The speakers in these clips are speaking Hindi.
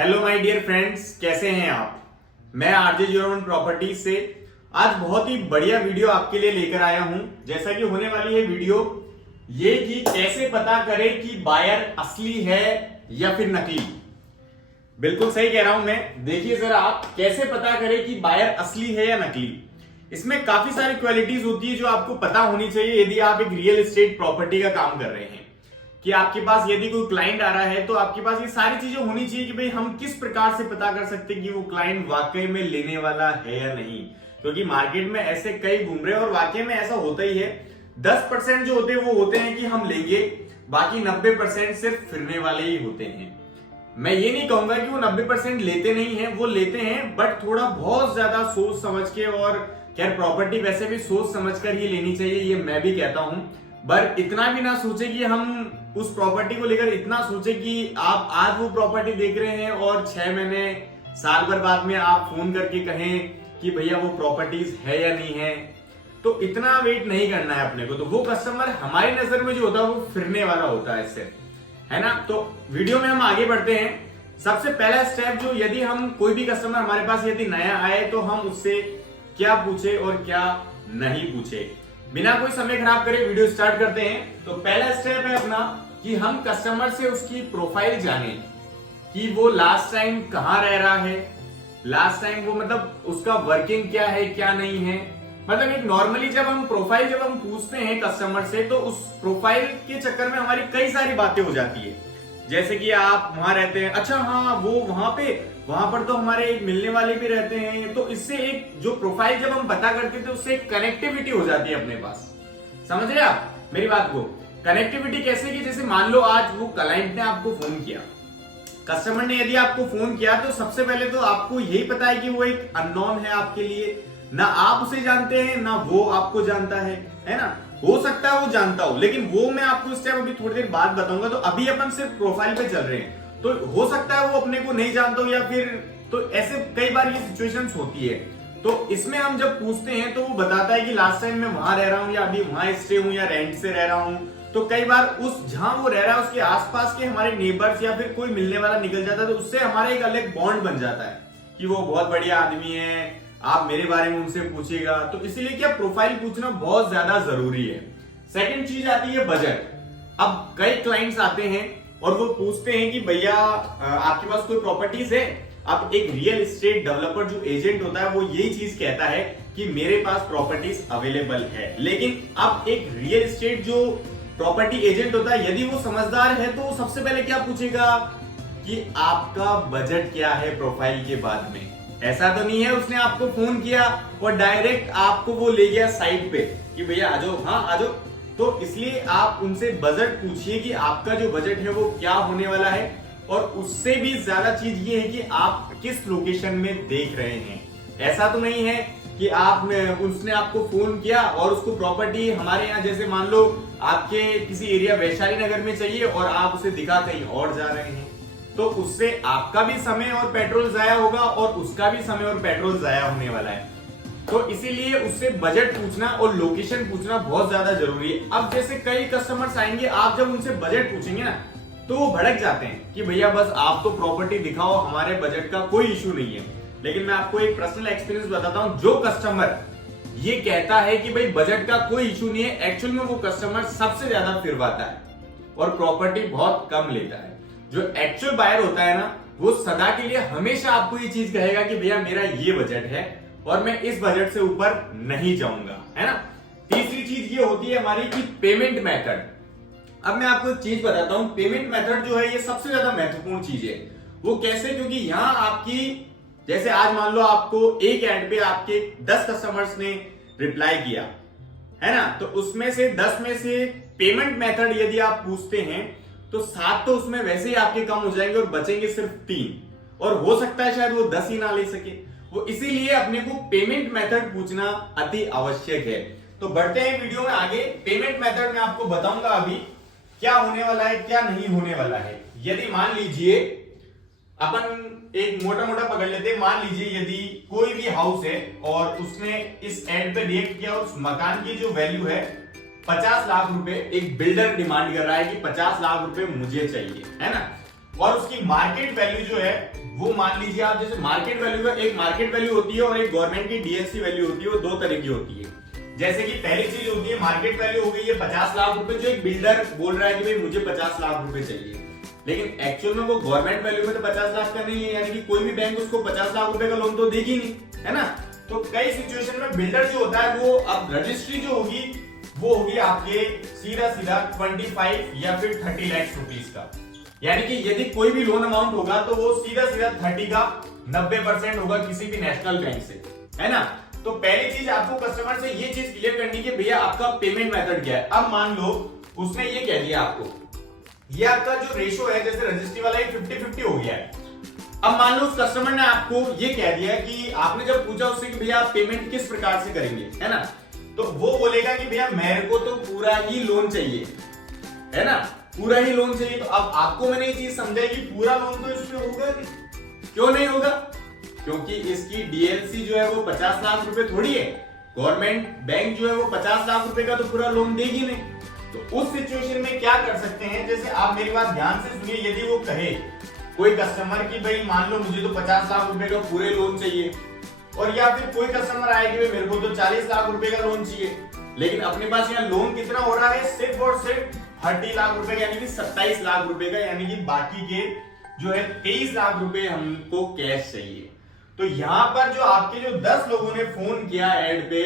हेलो माय डियर फ्रेंड्स, कैसे हैं आप। मैं आरजे 01 प्रॉपर्टीज से आज बहुत ही बढ़िया वीडियो आपके लिए लेकर आया हूं। जैसा कि होने वाली है वीडियो ये कि कैसे पता करें कि बायर असली है या फिर नकली। बिल्कुल सही कह रहा हूं मैं। देखिए जरा, आप कैसे पता करें कि बायर असली है या नकली। इसमें काफी सारी क्वालिटीज होती है जो आपको पता होनी चाहिए यदि आप एक रियल एस्टेट प्रॉपर्टी का काम कर रहे हैं। कि आपके पास यदि कोई क्लाइंट आ रहा है तो आपके पास ये सारी चीजें होनी चाहिए कि भाई हम किस प्रकार से पता कर सकते हैं कि वो क्लाइंट वाकई में लेने वाला है या नहीं। क्योंकि मार्केट में ऐसे कई घूम रहे हैं और वाकई में ऐसा होता ही है। 10% जो होते हैं वो होते हैं कि हम लेंगे, बाकी 90% सिर्फ फिरने वाले ही होते हैं। मैं ये नहीं कहूंगा कि वो 90% लेते नहीं है, वो लेते हैं, बट थोड़ा बहुत ज्यादा सोच समझ के। और खैर प्रॉपर्टी वैसे भी सोच समझकर ही लेनी चाहिए, ये मैं भी कहता हूं। पर इतना भी ना सोचे कि हम उस प्रॉपर्टी को लेकर इतना सोचे कि आप आज वो प्रॉपर्टी देख रहे हैं और 6 महीने साल भर बाद में आप फोन करके कहें कि भैया वो प्रॉपर्टीज है या नहीं है। तो इतना वेट नहीं करना है अपने को। तो वो कस्टमर हमारी नजर में जो होता है वो फिरने वाला होता है इससे, है ना। तो वीडियो में हम आगे बढ़ते हैं। सबसे पहला स्टेप जो, यदि हम कोई भी कस्टमर हमारे पास यदि नया आए तो हम उससे क्या पूछे और क्या नहीं पूछे। बिना कोई समय खराब करे वीडियो स्टार्ट करते हैं। तो पहला स्टेप है अपना कि हम कस्टमर से उसकी प्रोफाइल जाने कि वो लास्ट टाइम कहां रह रहा है, लास्ट टाइम वो मतलब उसका वर्किंग क्या है क्या नहीं है। मतलब एक नॉर्मली जब हम पूछते हैं कस्टमर से तो उस प्रोफाइल के चक्कर में हमारी कई सारी बातें हो जाती है। जैसे कि आप वहां रहते हैं, अच्छा हाँ वो वहां पर तो हमारे एक मिलने वाले भी रहते हैं। तो इससे एक जो प्रोफाइल जब हम पता करते थे उससे एक कनेक्टिविटी हो जाती है अपने पास। समझ रहे आप मेरी बात को। कनेक्टिविटी कैसे कि जैसे मान लो आज वो क्लाइंट ने आपको फोन किया, कस्टमर ने यदि आपको फोन किया तो सबसे पहले तो आपको यही पता है कि वो एक अननोन है आपके लिए। ना आप उसे जानते हैं ना वो आपको जानता है ना। हो सकता है वो जानता हो, लेकिन वो मैं आपको इस टाइम अभी थोड़ी देर बाद बताऊंगा। तो अभी अपन सिर्फ प्रोफाइल पे चल रहे हैं। तो हो सकता है वो अपने को नहीं जानता हो या फिर, तो ऐसे कई बार ये सिचुएशंस होती है। तो इसमें हम जब पूछते हैं तो वो बताता है कि लास्ट टाइम मैं वहां रह रहा हूं या अभी वहां स्टे हूं या रेंट से रह रहा हूं। तो कई बार उस जहां वो रह रहा है उसके आसपास के हमारे नेबर्स या फिर कोई मिलने वाला निकल जाता है तो उससे हमारा एक अलग बॉन्ड बन जाता है कि वो बहुत बढ़िया आदमी है, आप मेरे बारे में उनसे पूछिएगा। तो इसीलिए क्या प्रोफाइल पूछना बहुत ज्यादा जरूरी है। सेकंड चीज आती है बजट। अब कई क्लाइंट्स आते हैं और वो पूछते हैं कि भैया आपके पास कोई प्रॉपर्टीज है। अब एक रियल एस्टेट डेवलपर जो एजेंट होता है वो यही चीज कहता है कि मेरे पास प्रॉपर्टीज अवेलेबल है। लेकिन अब एक रियल एस्टेट जो प्रॉपर्टी एजेंट होता है यदि वो समझदार है तो वो सबसे पहले क्या पूछेगा कि आपका बजट क्या है प्रोफाइल के बाद में। ऐसा तो नहीं है उसने आपको फोन किया और डायरेक्ट आपको वो ले गया साइड पे कि भैया आ जाओ, हाँ आ जाओ। तो इसलिए आप उनसे बजट पूछिए कि आपका जो बजट है वो क्या होने वाला है। और उससे भी ज्यादा चीज ये है कि आप किस लोकेशन में देख रहे हैं। ऐसा तो नहीं है कि उसने आपको फोन किया और उसको प्रॉपर्टी हमारे यहाँ जैसे मान लो आपके किसी एरिया वैशाली नगर में चाहिए और आप उसे दिखा कहीं और जा रहे हैं। तो उससे आपका भी समय और पेट्रोल जाया होगा और उसका भी समय और पेट्रोल जाया होने वाला है। तो इसीलिए उससे बजट पूछना और लोकेशन पूछना बहुत ज्यादा जरूरी है। अब जैसे कई कस्टमर्स आएंगे, आप जब उनसे बजट पूछेंगे ना तो वो भड़क जाते हैं कि भैया बस आप तो प्रॉपर्टी दिखाओ, हमारे बजट का कोई इशू नहीं है। लेकिन मैं आपको एक पर्सनल एक्सपीरियंस बताता हूं। जो कस्टमर ये कहता है कि भाई बजट का कोई इशू नहीं है, एक्चुअल में वो कस्टमर सबसे ज्यादा फिरवाता है और प्रॉपर्टी बहुत कम लेता है। जो एक्चुअल बायर होता है ना वो सदा के लिए हमेशा आपको ये चीज कहेगा कि भैया मेरा ये बजट है और मैं इस बजट से ऊपर नहीं जाऊंगा, है ना। तीसरी चीज ये होती है हमारी कि पेमेंट मेथड। अब मैं आपको एक चीज बताता हूं, पेमेंट मेथड जो है ये सबसे ज्यादा महत्वपूर्ण चीज है। वो कैसे, क्योंकि यहां आपकी जैसे आज मान लो आपको एक एड पे आपके 10 कस्टमर्स ने रिप्लाई किया, है ना। तो उसमें से 10 में से पेमेंट मेथड यदि आप पूछते हैं तो 7 तो उसमें वैसे ही आपके कम हो जाएंगे और बचेंगे सिर्फ 3। और हो सकता है शायद वो 10 ही ना ले सके। वो इसीलिए अपने को पेमेंट मेथड पूछना अति आवश्यक है। तो बढ़ते हैं वीडियो में आगे। पेमेंट मेथड में आपको बताऊंगा अभी क्या होने वाला है क्या नहीं होने वाला है। यदि मान लीजिए अपन एक मोटा मोटा पकड़ लेते हैं, मान लीजिए यदि कोई भी हाउस है और उसने इस एड पे रिएक्ट किया और उस मकान की जो वैल्यू है 50 लाख रुपए, एक बिल्डर डिमांड कर रहा है कि 50 लाख रुपए मुझे चाहिए, है ना। और उसकी मार्केट वैल्यू जो है वो मान लीजिए आप, जैसे मार्केट वैल्यू का एक मार्केट वैल्यू होती है और एक गवर्नमेंट की डीएलसी वैल्यू होती है, वो दो तरह की होती है। जैसे कि पहली चीज होती है मार्केट वैल्यू हो गई है 50 लाख रुपए, जो एक बिल्डर बोल रहा है कि भाई मुझे 50 लाख रुपए चाहिए, लेकिन एक्चुअल में वो गवर्नमेंट वैल्यू में तो 50 लाख का नहीं है, यानी कि कोई भी बैंक उसको 50 लाख रुपए का लोन तो देगी नहीं, है ना। तो कई सिचुएशन में बिल्डर जो होता है वो अब रजिस्ट्री जो होगी वो होगी आपके सीधा 25 या फिर 30 लाख रुपीस का, यानी कि यदि कोई भी लोन अमाउंट होगा तो वो सीधा 30 का 90% होगा किसी भी नेशनल बैंक से, है ना। तो पहली चीज आपको कस्टमर से ये चीज क्लियर करनी कि भैया आपका पेमेंट मेथड क्या है। अब मान लो उसने ये कह दिया आपको, ये आपका जो रेशो है जैसे रजिस्ट्री वाला 50-50 हो गया है। अब मान लो उस कस्टमर ने आपको ये कह दिया कि आपने जब पूछा उससे कि भैया आप पेमेंट किस प्रकार से करेंगे, है ना, तो वो बोलेगा कि भैया मेरे को तो पूरा ही लोन चाहिए, है ना, पूरा ही लोन चाहिए। तो अब आपको मैंने ये चीज समझाई कि पूरा लोन तो इसमें होगा नहीं। क्यों नहीं होगा? क्योंकि इसकी डीएलसी जो है वो 50 लाख रुपए थोड़ी है, गवर्नमेंट बैंक जो है वो 50 लाख रुपए का तो पूरा लोन देगी नहीं। तो उस सिचुएशन में क्या कर सकते हैं, जैसे आप मेरी बात ध्यान से सुनिए, यदि वो कहे कोई कस्टमर की भाई मान लो मुझे तो 50 लाख रुपए का पूरे लोन चाहिए, और या फिर कोई कस्टमर आए कि भाई मेरे को तो 40 लाख रुपए का लोन चाहिए, लेकिन अपने पास यहाँ लोन कितना हो रहा है, सिर्फ और सिर्फ 30 लाख रुपए का, यानी कि 27 लाख रुपए का, यानी कि बाकी के जो है 23 लाख रुपए हमको कैश चाहिए। तो यहाँ पर जो आपके जो 10 लोगों ने फोन किया ऐड पे,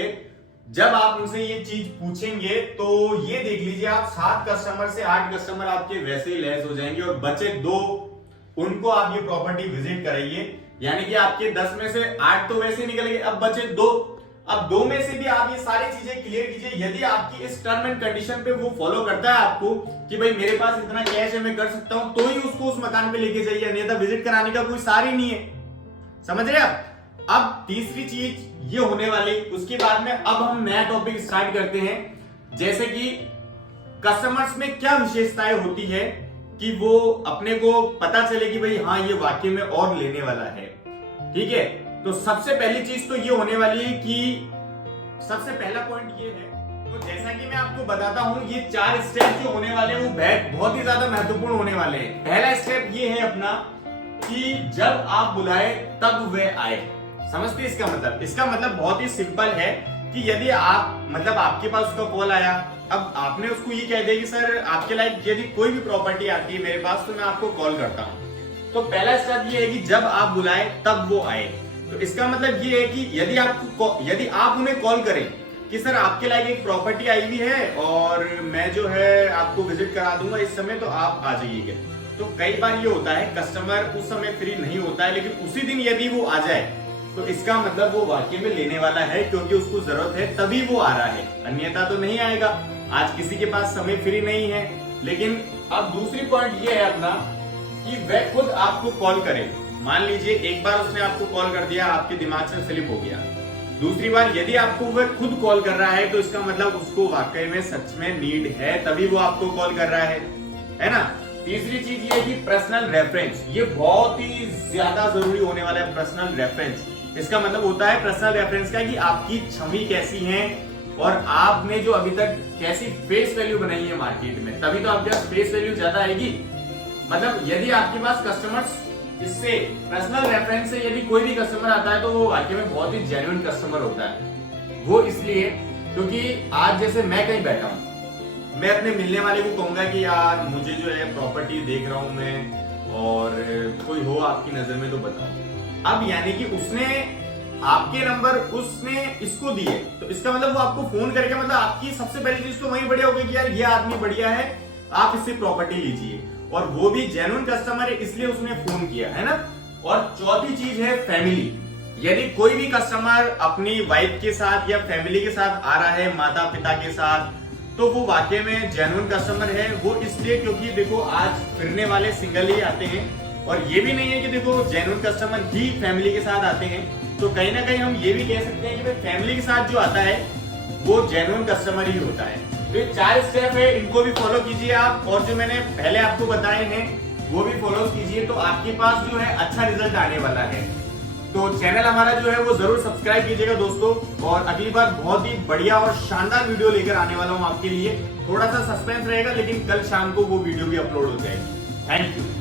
जब आप उनसे ये चीज पूछेंगे तो ये देख लीजिए आप 7 कस्टमर से 8 कस्टमर आपके वैसे ही लेस हो जाएंगे, और बचे 2 उनको आप ये प्रॉपर्टी विजिट कराइए, यानी कि आपके 10 में से 8 तो वैसे निकल गए, अब बचे 2। अब 2 में से भी आप ये सारी चीजें क्लियर कीजिए। यदि आपकी इस टर्म एंड कंडीशन पे वो फॉलो करता है आपको कि भाई मेरे पास इतना कैश है मैं कर सकता हूं, तो ही उसको उस मकान पे लेके जाइए, अन्यथा विजिट कराने का कोई सार ही नहीं है। समझ रहे आप? अब तीसरी चीज ये होने वाली, उसके बाद में अब हम नया टॉपिक स्टार्ट करते हैं, जैसे कि कस्टमर्स में क्या विशेषताएं होती है कि वो अपने को पता चले कि भाई हाँ ये वाकई में और लेने वाला है। ठीक है, तो सबसे पहली चीज तो ये होने वाली है कि सबसे पहला पॉइंट ये है, तो जैसा कि मैं आपको बताता हूं ये 4 स्टेप जो होने वाले हैं वो बहुत ही ज्यादा महत्वपूर्ण होने वाले हैं। पहला स्टेप ये है अपना कि जब आप बुलाए तब वे आए। समझते हैं इसका मतलब? इसका मतलब बहुत ही सिंपल है कि यदि आप मतलब आपके पास उसका कॉल आया, अब आपने उसको ये कह दिया कि सर आपके लायक यदि कोई भी प्रॉपर्टी आती है मेरे पास तो मैं आपको कॉल करता हूं। तो पहला स्टेप ये है कि जब आप बुलाए तब वो आए। तो इसका मतलब ये है कि यदि आप उन्हें कॉल करें कि सर आपके लायक एक प्रॉपर्टी आई हुई है और मैं जो है आपको विजिट करा दूंगा इस समय, तो आप आ जाइएगा। तो कई बार ये होता है कस्टमर उस समय फ्री नहीं होता है, लेकिन उसी दिन यदि वो आ जाए तो इसका मतलब वो वाकई में लेने वाला है, क्योंकि उसको जरूरत है तभी वो आ रहा है, अन्यथा तो नहीं आएगा। आज किसी के पास समय फ्री नहीं है। लेकिन अब दूसरी पॉइंट ये है अपना कि वह खुद आपको कॉल करे। मान लीजिए एक बार उसने आपको कॉल कर दिया, आपके दिमाग से स्लिप हो गया, दूसरी बार यदि आपको वह खुद कॉल कर रहा है तो इसका मतलब उसको वाकई में सच में नीड है, तभी वो आपको कॉल कर रहा है ना। तीसरी चीज ये है कि पर्सनल रेफरेंस, ये बहुत ही ज्यादा जरूरी होने वाला है। पर्सनल रेफरेंस इसका मतलब होता है पर्सनल रेफरेंस का कि आपकी छवि कैसी है और आपने जो अभी तक कैसी फेस वैल्यू बनाई है मार्केट में, तभी तो आपके पास फेस वैल्यू ज्यादा आएगी। मतलब यदि आपके पास कस्टमर्स इससे पर्सनल रेफरेंस से यदि कोई भी कस्टमर आता है तो वो वाकई में बहुत ही जेन्युइन कस्टमर होता है। वो इसलिए क्योंकि आज जैसे मैं कहीं बैठा हूं, मैं अपने मिलने वाले को कहूंगा कि यार मुझे जो है प्रॉपर्टी देख रहा हूं मैं, और कोई हो आपकी नजर में तो बताओ। अब यानी कि उसने आपके नंबर उसने इसको दिए, तो इसका मतलब वो आपको फोन करके मतलब आपकी सबसे पहली चीज तो वही बढ़िया होगी कि यार ये आदमी बढ़िया है, आप इससे प्रॉपर्टी लीजिए, और वो भी जेन्युइन कस्टमर है इसलिए उसने फोन किया, है ना। और चौथी चीज है फैमिली। यदि कोई भी कस्टमर अपनी वाइफ के साथ या फैमिली के साथ आ रहा है, माता पिता के साथ, तो वो वाकई में जेन्युइन कस्टमर है। वो इसलिए क्योंकि देखो आज फिरने वाले सिंगल ही आते हैं, और ये भी नहीं है कि देखो जेन्युइन कस्टमर ही फैमिली के साथ आते हैं। तो कहीं ना कहीं हम ये भी कह सकते हैं कि भाई फैमिली के साथ जो आता है वो जेन्युइन कस्टमर ही होता है। तो ये 4 स्टेप है, इनको भी फॉलो कीजिए आप, और जो मैंने पहले आपको बताए हैं वो भी फॉलो कीजिए, तो आपके पास जो है अच्छा रिजल्ट आने वाला है। तो चैनल हमारा जो है वो जरूर सब्सक्राइब कीजिएगा दोस्तों, और अगली बार बहुत ही बढ़िया और शानदार वीडियो लेकर आने वाला हूं आपके लिए। थोड़ा सा सस्पेंस रहेगा, लेकिन कल शाम को वो वीडियो भी अपलोड हो जाएगी। Thank you.